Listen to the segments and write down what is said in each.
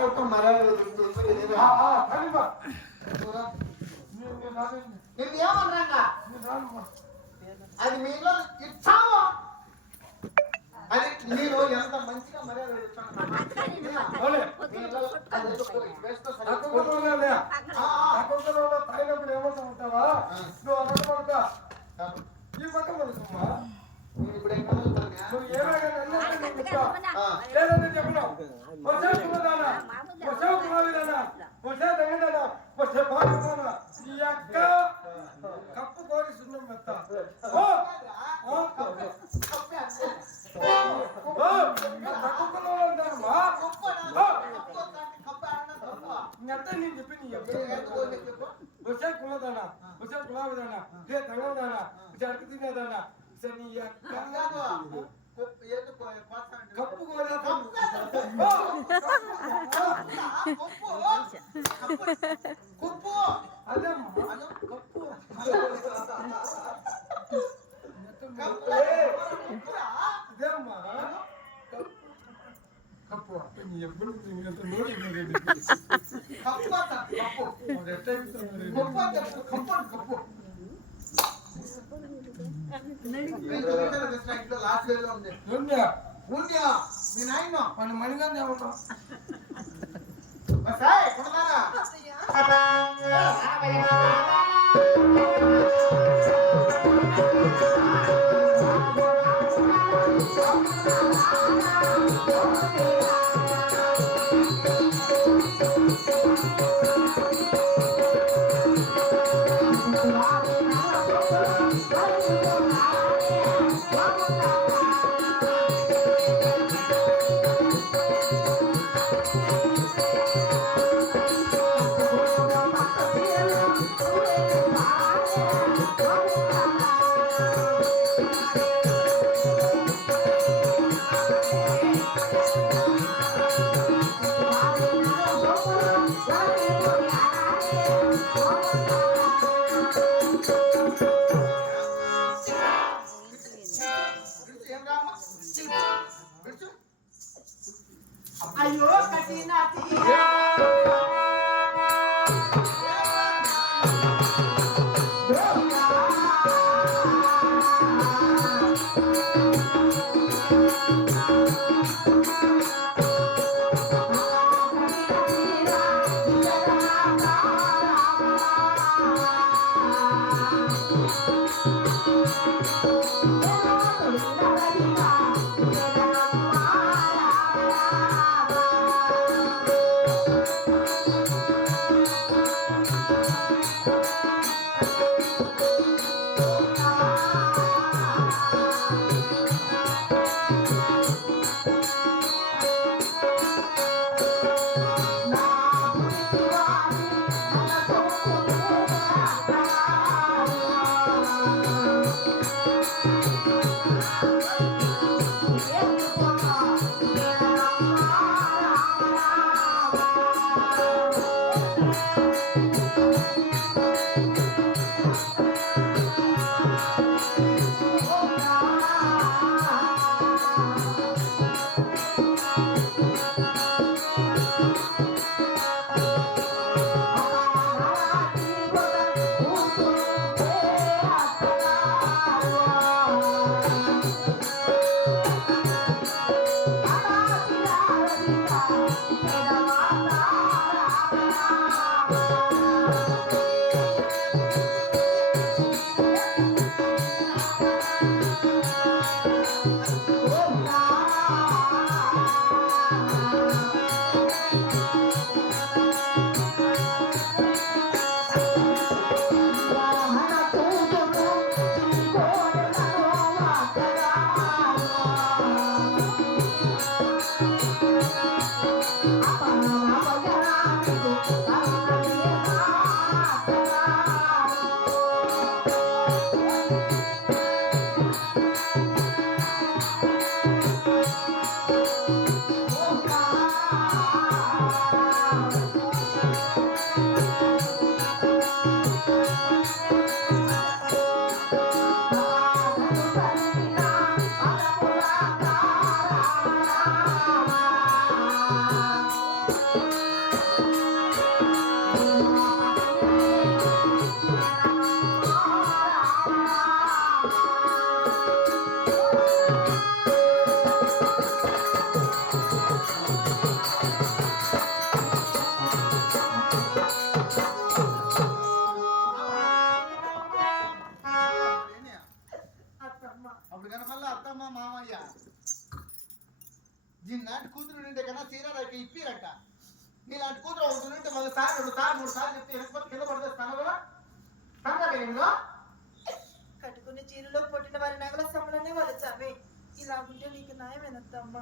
ఆడటం మర్యాద నేను ఏమన్నా అది మీలో ఇచ్చావా అది నేను ఎంత మంచిగా మర్యాద తాగినప్పుడు ఏమవుతా ఉంటావా నువ్వు అన్నమాట ఈ పక్క పడుతుమ్మా ఇప్పుడు నువ్వు ఏమైనా చెప్పను ఈ అక్క కప్పు కోరి సున్నం మెత్త నేను చెప్పి వచ్చే కులదానా వచ్చే కులాదానా తగలదానా అడుగు తినేదానా నీ అక్క కప్పు కోరి కుప్పు అదమ్మా కప్పు ఇదేమ్మా కప్పు ఎప్పుడు మన మణిగానే ఎవరు అయ్యో కఠిన అంట. నీలాంటి కూతురు ఒకటి మళ్ళీ సార్ 2 సార్లు 3 సార్లు చెప్తే ఎనకపోతే కింద పడేస్తాను కదా సంగతి. కట్టుకునే చీరలో పుట్టిన వారి నగల సమ్మలనే వాళ్ళ చావే. ఇలా ఉంటే నీకు న్యాయమేనత్తమ్మ.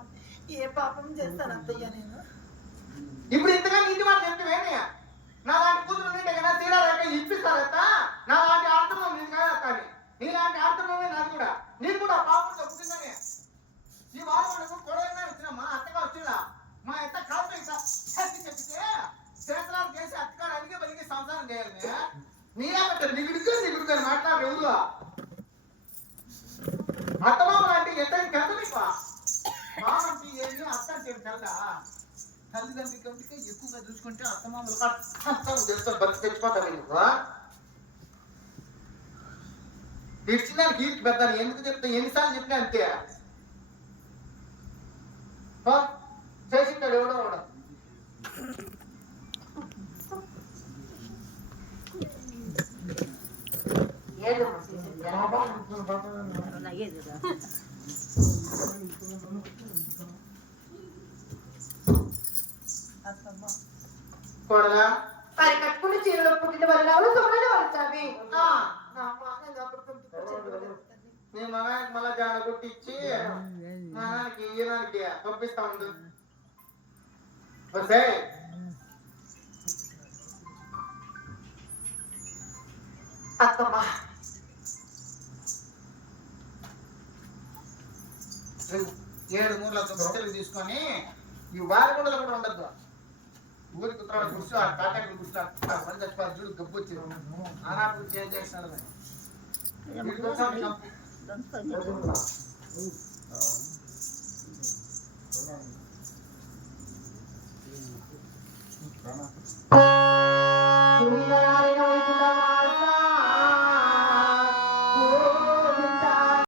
ఏ పాపం చేస్తాను అత్తయ్య నేను. ఇప్పుడు ఇంతగా నీటి మాట చెప్తే నా లాంటి కూతురు ఉంటే కదా తీరాలంటే ఇప్పిస్తారట. నా లాంటి ఆర్థంలో నీది కాదు కానీ నీలాంటి ఆర్థంలోనే నాది కూడా. నీకు కూడా పాపం చెప్తుందని ఈ వారం కొడైనా వచ్చిన మా అత్తగా వచ్చిందా మా అత్త కాదు ఇట్లా చెప్తే చేతనాలు చేసి అత్తగారు అడిగే బలిగి సంసారం చేయాలి. నీరేమంటారు నిగుడుకొని మాట్లాడు ఎవరు అత్తమామలు అంటే ఎత్తని కథ నీకు మామంటే ఏమి అత్త అంటే కలదా. తల్లిదండ్రుల కంటే ఎక్కువగా చూసుకుంటే అత్తమామలు తెలుస్తాను బతికి తెచ్చిపోతాను నీకు. తెచ్చినా కీర్తి పెద్దాను ఎందుకు చెప్తా ఎన్నిసార్లు చెప్పినా అంతే. చేసింటాడు ఎవడో వాడు. కొడగా వారి కట్టుకునే చీరలో పుట్టిన వారి నగల సమ్మలనే వాళ్ళ చావే. నీ మగానికి మళ్ళా జాడ కొట్టించి నాన్నకి ఈనానికి పంపిస్తా ఉండు. వస్తే అత్తమ్మ 7 మూరల బుట్టలు తీసుకొని ఈ వారగుండలు కూడా ఉండద్దు. ఊరికి ఉత్తరాడ గుర్సు ఆ కాటాకులు గుర్సు పని చచ్చిపోయి చూడు గబ్బు వచ్చింది ఆనాపు చేంజ్ చేస్తాడు. Tama.